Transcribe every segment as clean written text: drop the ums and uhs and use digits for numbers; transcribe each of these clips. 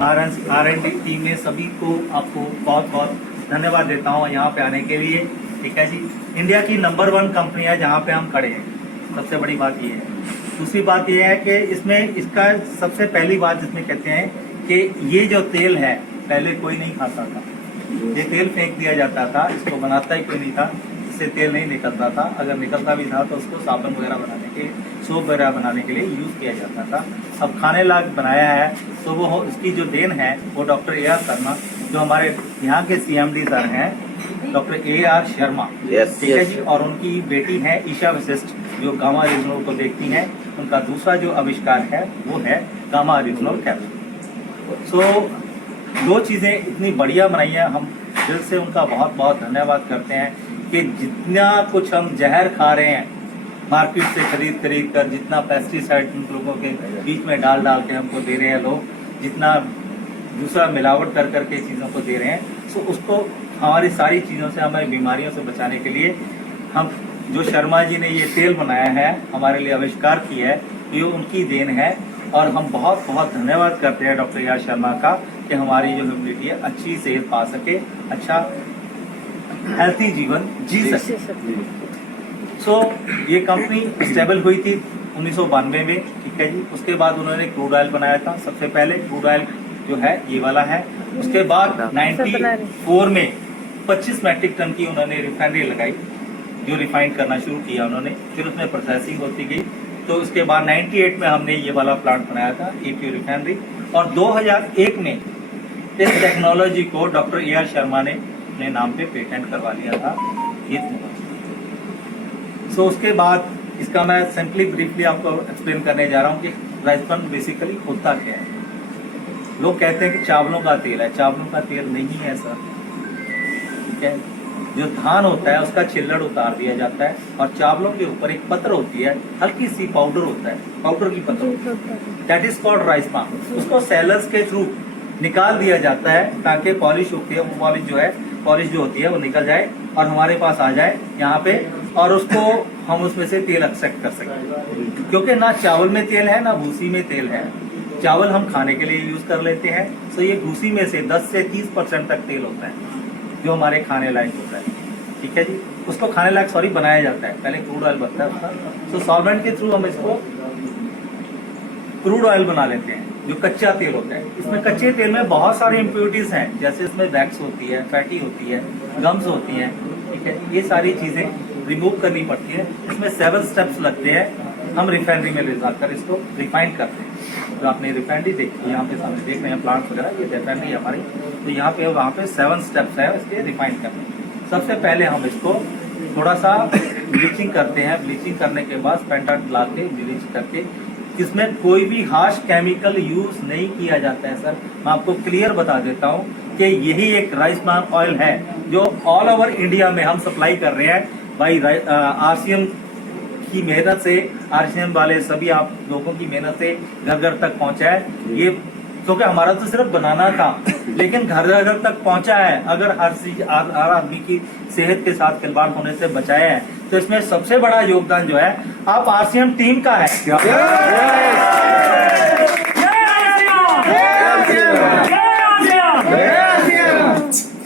R&D team में सभी को आपको बहुत बहुत धन्यवाद देता हूँ यहाँ पे आने के लिए। ठीक है जी, इंडिया की नंबर 1 कंपनी है जहाँ पे हम खड़े हैं, सबसे बड़ी बात ये है। दूसरी बात ये है कि इसमें इसका सबसे पहली बात जिसमें कहते हैं कि ये जो तेल है पहले कोई नहीं खाता था, ये तेल फेंक दिया जाता था, इसको बनाता ही कोई नहीं था, इससे तेल नहीं निकलता था। अगर निकलता भी था तो उसको साबुन वगैरह बनाने के, सोप वगैरह बनाने के लिए यूज किया जाता था। अब खाने लायक बनाया है तो वो इसकी जो देन है वो डॉक्टर A.R. शर्मा, जो हमारे यहाँ के CMD सर हैं, डॉक्टर A.R. शर्मा, ठीक है जी, और उनकी बेटी है ईशा वशिष्ठ जो गामा रिजनल को देखती हैं। उनका दूसरा जो आविष्कार है वो है गामा रिजनल कैप्सूल। सो 2 चीजें इतनी बढ़िया बनाई है, हम दिल से उनका बहुत बहुत धन्यवाद करते हैं कि जितना कुछ हम जहर खा रहे हैं मार्केट से खरीद कर, जितना पेस्टिसाइड उन लोगों के बीच में डाल के हमको दे रहे हैं लोग, जितना दूसरा मिलावट कर करके चीज़ों को दे रहे हैं, सो उसको हमारी सारी चीज़ों से, हमारी बीमारियों से बचाने के लिए हम जो शर्मा जी ने ये तेल बनाया है, हमारे लिए आविष्कार किया है, ये उनकी देन है। और हम बहुत बहुत धन्यवाद करते हैं डॉक्टर A.R. शर्मा का कि हमारी जो ह्यूमनिटी है अच्छी सेहत पा सके, अच्छा हेल्थी जीवन जी सके। सो ये कंपनी स्टेबल हुई थी 1992 में, ठीक है जी। उसके बाद उन्होंने क्रूड ऑयल बनाया था, सबसे पहले क्रूड ऑयल जो है ये वाला है। उसके बाद 94 में 25 मैट्रिक टन की उन्होंने रिफाइनरी लगाई, जो रिफाइंड करना शुरू किया उन्होंने, फिर उसमें प्रोसेसिंग होती गई। तो उसके बाद 98 में हमने ये वाला प्लांट बनाया था, AP रिफाइनरी, और 2001 में इस टेक्नोलॉजी को डॉक्टर A.R. शर्मा ने अपने नाम पे पेटेंट करवा लिया था ये। सो उसके बाद इसका मैं सिंपली ब्रीफली आपको एक्सप्लेन करने जा रहा हूँ कि राइस ब्रान बेसिकली होता क्या है। लोग कहते हैं कि चावलों का तेल है, चावलों का तेल नहीं है सर, ठीक है। जो धान होता है उसका छिल्लड़ उतार दिया जाता है और चावलों के ऊपर एक पत्र होती है, हल्की सी पाउडर होता है, पाउडर की पत्र, that is called rice bran. उसको सेलर्स के थ्रू निकाल दिया जाता है ताकि पॉलिश होती है, वो पॉलिश जो है, पॉलिश जो होती है वो निकल जाए और हमारे पास आ जाए यहाँ पे, और उसको हम उसमें से तेल एक्सट्रैक्ट कर सकते। क्योंकि ना चावल में तेल है ना भूसी में तेल है। चावल हम खाने के लिए यूज कर लेते हैं, तो ये भूसी में से 10 से 30% तक तेल होता है जो हमारे खाने लायक होता है, ठीक है जी। उसको खाने लायक बनाया जाता है, पहले क्रूड ऑयल बनता है उसका। तो सॉल्वेंट के थ्रू हम इसको क्रूड ऑयल बना लेते हैं, जो कच्चा तेल होता है। इसमें कच्चे तेल में बहुत सारी इम्प्योरिटीज हैं, जैसे इसमें वैक्स होती है, फैटी होती है, गम्स होती हैं, ठीक है। ये सारी चीजें रिमूव करनी पड़ती है। इसमें 7 स्टेप्स लगते हैं। हम रिफाइनरी में ले जाकर इसको रिफाइंड करते हैं। जो आपने रिफाइनरी देखी, यहाँ पे सामने देख रहे हैं प्लांट वगैरह, ये रिफाइनरी हमारी। तो यहाँ पे वहाँ पे 7 स्टेप्स है इसके रिफाइंड करने। सबसे पहले हम इसको थोड़ा सा ब्लीचिंग करते हैं। ब्लीचिंग करने के बाद स्पेंटाट ला के ब्लीच करके, इसमें कोई भी हार्श केमिकल यूज नहीं किया जाता है सर। मैं आपको क्लियर बता देता हूँ कि यही एक राइस ब्रान ऑयल है जो ऑल ओवर इंडिया में हम सप्लाई कर रहे हैं भाई। RCM की मेहनत से, RCM वाले सभी आप लोगों की मेहनत से घर घर तक पहुंचा है ये। क्योंकि हमारा तो सिर्फ बनाना था, लेकिन घर घर तक पहुंचा है। अगर हर आदमी की सेहत के साथ खिलवाड़ होने से बचाया है, तो इसमें सबसे बड़ा योगदान जो है आप RCM टीम का है।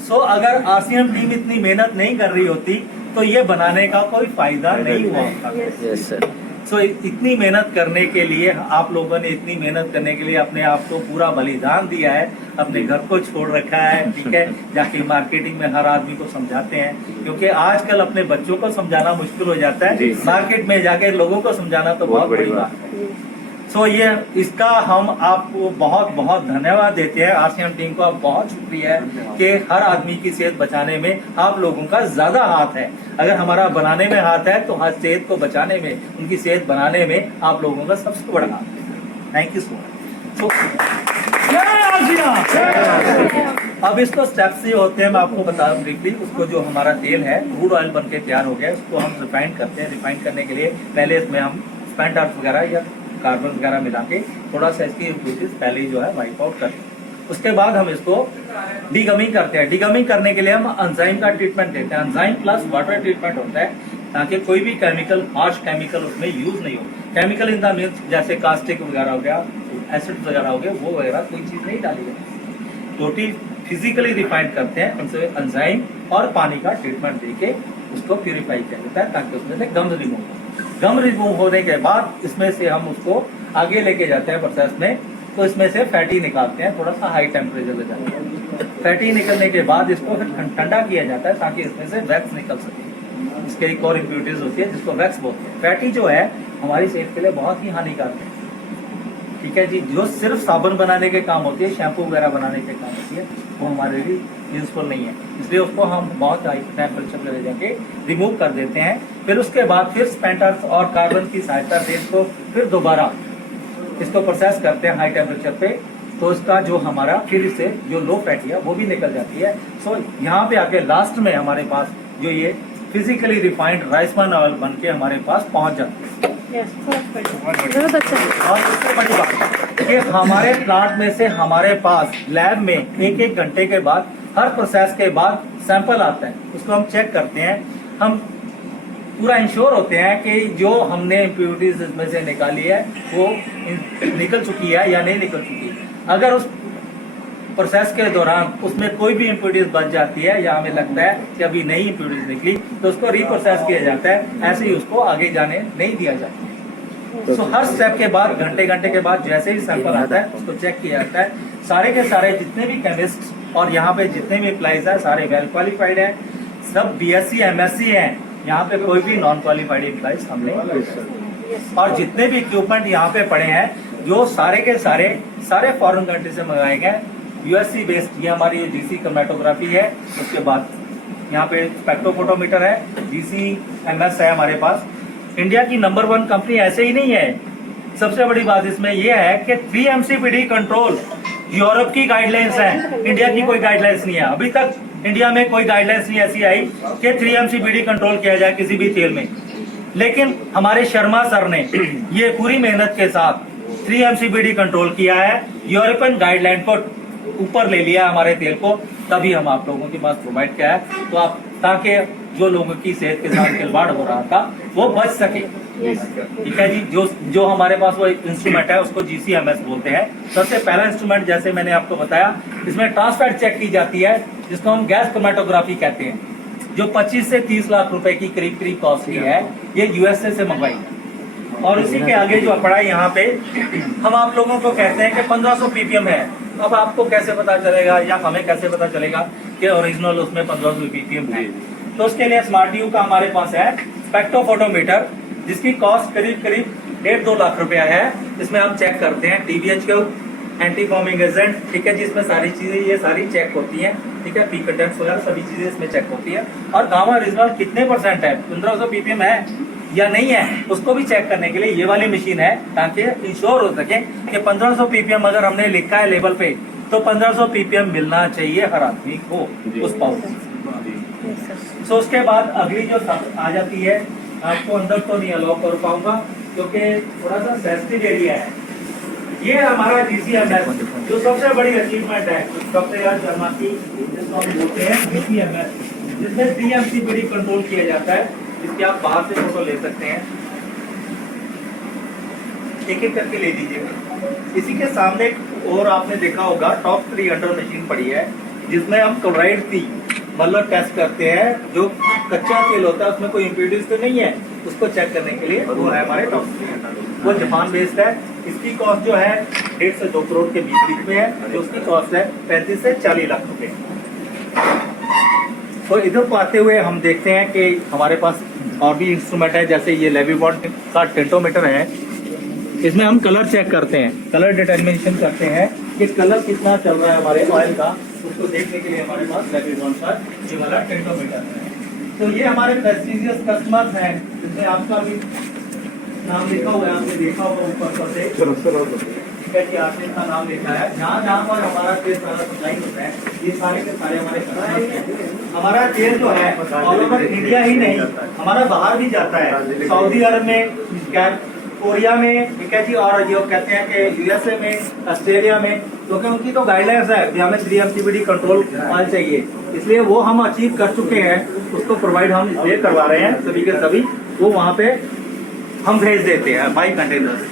सो अगर RCM टीम इतनी मेहनत नहीं कर रही होती तो ये बनाने का कोई फायदा नहीं हुआ होता। सो इतनी मेहनत करने के लिए, आप लोगों ने इतनी मेहनत करने के लिए अपने आप को पूरा बलिदान दिया है, अपने घर को छोड़ रखा है, ठीक है। जाके मार्केटिंग में हर आदमी को समझाते हैं, क्योंकि आजकल अपने बच्चों को समझाना मुश्किल हो जाता है, मार्केट में जाके लोगों को समझाना तो बहुत बड़ी बात है। सो ये इसका हम आपको बहुत बहुत धन्यवाद देते हैं। RCM टीम को आप बहुत शुक्रिया है कि हर आदमी की सेहत बचाने में आप लोगों का ज्यादा हाथ है। अगर हमारा बनाने में हाथ है तो हर सेहत को बचाने में, उनकी सेहत बनाने में आप लोगों का सबसे बड़ा हाथ है। Thank you so much. अब इसको स्टेप्स ये होते हैं, मैं आपको बता दूं ब्रीफली। उसको जो हमारा तेल है क्रूड ऑयल बन के तैयार हो गया, उसको हम रिफाइंड करते हैं। रिफाइंड करने के लिए पहले इसमें हम स्पेंट आर्ट वगैरह या कार्बन वगैरह मिला के थोड़ा सा इसकी इम्प्योरिटीज पहले ही जो है वाइप आउट करते हैं। उसके बाद हम इसको डीगमिंग करते हैं। डीगमिंग करने के लिए हम एंजाइम का ट्रीटमेंट देते हैं। एंजाइम प्लस वाटर ट्रीटमेंट होता है ताकि कोई भी केमिकल, हार्श केमिकल उसमें यूज नहीं हो। केमिकल इन द मीन्स जैसे कास्टिक वगैरह हो गया, एसिड वगैरह हो गए, वो वगैरह कोई चीज़ नहीं डाली जाती। टोटली फिजिकली रिफाइंड करते हैं, उनसे एंजाइम और पानी का ट्रीटमेंट देके उसको प्यूरिफाई किया जाता है ताकि उसमें से गम रिमूव हो। गम रिमूव होने के बाद इसमें से हम उसको आगे लेके जाते हैं प्रोसेस में, तो इसमें से फैटी निकालते हैं, थोड़ा सा हाई टेम्परेचर पे जाते हैं। फैटी निकलने के बाद इसको फिर ठंडा किया जाता है ताकि इसमें से वैक्स निकल सके। इसके एक और इम्प्यूरिटीज होती है जिसको वैक्स बोलते हैं। फैटी जो है हमारी सेहत के लिए बहुत ही हानिकारक है, ठीक है जी। जो सिर्फ साबुन बनाने के काम होती है, शैम्पू वगैरह बनाने के काम होती है, वो हमारे लिए यूजफुल नहीं है, इसलिए उसको हम बहुत हाई टेम्परेचर पे ले जाके रिमूव कर देते हैं। फिर उसके बाद फिर स्पेंटर्स और कार्बन की सहायता से इसको फिर दोबारा इसको प्रोसेस करते हैं हाई टेम्परेचर पे, तो इसका जो हमारा फिर से जो लो फैटी है वो भी निकल जाती है। सो यहाँ पे आके लास्ट में हमारे पास जो ये physically refined rice bran oil बन के हमारे पास पहुंच जाती है। बहुत अच्छा। और सबसे बड़ी बात कि हमारे प्लांट में से हमारे पास लैब में एक घंटे के बाद हर प्रोसेस के बाद सैंपल आता है, उसको हम चेक करते हैं। हम पूरा इंश्योर होते हैं कि जो हमने इम्प्योरिटीज इसमें से निकाली है वो निकल चुकी है या नहीं निकल चुकी। अगर उस प्रोसेस के दौरान उसमें कोई भी इम्प्योरिटीज बच जाती है या हमें लगता है कि अभी नई इम्प्योरिटीज निकली, तो उसको रीप्रोसेस किया जाता है, ऐसे ही उसको आगे जाने नहीं दिया जाता। तो हर स्टेप के बाद घंटे के बाद जैसे ही सैंपल आता है उसको चेक किया जाता है। सारे के सारे जितने भी केमिस्ट और यहाँ पे जितने भी एम्प्लॉइज है सारे वेल क्वालिफाइड है, सब BSc MSc है, यहाँ पे कोई भी नॉन क्वालिफाइड एम्प्लॉइज हमने। और जितने भी इक्विपमेंट यहाँ पे पड़े हैं जो सारे के सारे फॉरेन कंट्री से मंगाए गए, USC बेस्ड। ये हमारी GC क्रोमेटोग्राफी है, उसके बाद यहाँ पे स्पेक्ट्रोफोटोमीटर है, GC-MS है हमारे पास। इंडिया की नंबर 1 कंपनी ऐसे ही नहीं है। सबसे बड़ी बात इसमें यह है कि 3MCPD कंट्रोल यूरोप की गाइडलाइंस है, इंडिया की कोई गाइडलाइंस नहीं है। अभी तक इंडिया में कोई गाइडलाइंस नहीं ऐसी आई कि 3MCPD कंट्रोल किया जाए किसी भी तेल में। लेकिन हमारे शर्मा सर ने ये पूरी मेहनत के साथ 3MCPD कंट्रोल किया है, यूरोपियन गाइडलाइन को ऊपर ले लिया हमारे तेल को, तभी हम आप लोगों के पास प्रोवाइड किया है, तो आप ताकि जो लोगों की सेहत के साथ खिलवाड़ हो रहा था वो बच सके। ठीक है जी। जो हमारे पास वो इंस्ट्रूमेंट है उसको GC-MS बोलते हैं। सबसे पहला इंस्ट्रूमेंट जैसे मैंने आपको बताया, इसमें ट्रांसफैट चेक की जाती है जिसको हम गैस क्रोमेटोग्राफी कहते हैं, जो 25 से 30 लाख रुपए की करीब कॉस्टली है। ये USA से मंगवाई है। और इसी के आगे जो पड़ा है यहाँ पे हम आप लोगों को कहते हैं कि 1500 ppm है। अब आपको कैसे पता चलेगा या हमें कैसे पता चलेगा कि ओरिजिनल उसमें 1500 ppm है? तो उसके लिए स्मार्ट ड्यू का हमारे पास है स्पेक्ट्रोफोटोमीटर, जिसकी कॉस्ट करीब 1.5-2 लाख रुपया है। इसमें हम चेक करते हैं TBHQ, एंटी फॉर्मिंग एजेंट, ठीक है जी। इसमें सारी चीजें ये सारी चेक होती हैं, ठीक है। पी कंटेंट्स वगैरह सभी चीजें इसमें चेक होती है। और गामा ओरिजिनल कितने % है, 1500 ppm है या नहीं है, उसको भी चेक करने के लिए ये वाली मशीन है, ताकि इंश्योर हो सके कि 1500 ppm अगर हमने लिखा है लेबल पे तो 1500 ppm मिलना चाहिए हर आदमी को उस पाउडर। सो उसके बाद अगली जो आ जाती है, आपको अंदर तो नहीं अलाउ कर पाऊंगा क्योंकि थोड़ा सा सेंसिटिव एरिया है। ये हमारा GC-MS जो सबसे बड़ी अचीवमेंट है डॉक्टर यार शर्मा की, जिसको हम बोलते हैं GC-MS, जिसमें 3MCPD कंट्रोल किया जाता है। इसकी आप बाहर से फोटो ले सकते हैं, एक करके ले लीजिएगा। इसी के सामने और आपने देखा होगा टॉप 300 मशीन पड़ी है, जिसमें हम क्लोराइड की मतलब टेस्ट करते हैं। जो कच्चा तेल होता है उसमें कोई इम्प्योरिटीज तो नहीं है, उसको चेक करने के लिए वो है हमारे टॉप 300। वो जापान बेस्ड है। इसकी कॉस्ट जो है 1.5 से 2 करोड़ के बीच में है, जो उसकी कॉस्ट है 35 से 40 लाख रुपए। तो इधर को आते हुए हम देखते हैं कि हमारे पास और भी इंस्ट्रूमेंट है, जैसे ये लेवीबॉन्ड का टेंटोमीटर है। इसमें हम कलर चेक करते हैं, कलर डिटर्मिनेशन करते हैं कि कलर कितना चल रहा है हमारे ऑयल का, उसको देखने के लिए हमारे पास लेवीबॉन्ड का ये वाला टेंटोमीटर है। तो ये हमारे प्रेस्टीजियस कस्टमर्स हैं, जिसमें आपका भी नाम लिखा हुआ है, आपने देखा होगा ऊपर से, ठीक है कि आपने इसका नाम लिखा है। जहाँ पर हमारा तेल सारा सप्लाई होता है, ये सारे के सारे हमारे कस्टमर्स हैं। हमारा तेल जो है ऑल ओवर इंडिया ही नहीं, हमारा बाहर भी जाता है, सऊदी अरब में, कोरिया में, ठीक है जी, और जो कहते हैं कि USA में, ऑस्ट्रेलिया में, क्योंकि उनकी तो गाइडलाइंस है कि हमें 3MCPD कंट्रोल ऑयल चाहिए, इसलिए वो हम अचीव कर चुके हैं। उसको प्रोवाइड हम इसलिए करवा रहे हैं सभी के सभी, वो वहाँ पे हम भेज देते हैं by container.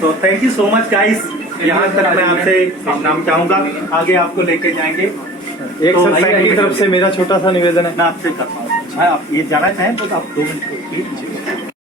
So thank you so much guys, यहाँ तक मैं आपसे नाम चाहूंगा, आगे आपको लेके जाएंगे। एक तो सर भाई बैंक की तरफ से मेरा छोटा सा निवेदन है। मैं आपसे करता हूँ, आप ये जाना चाहें तो आप 2 मिनट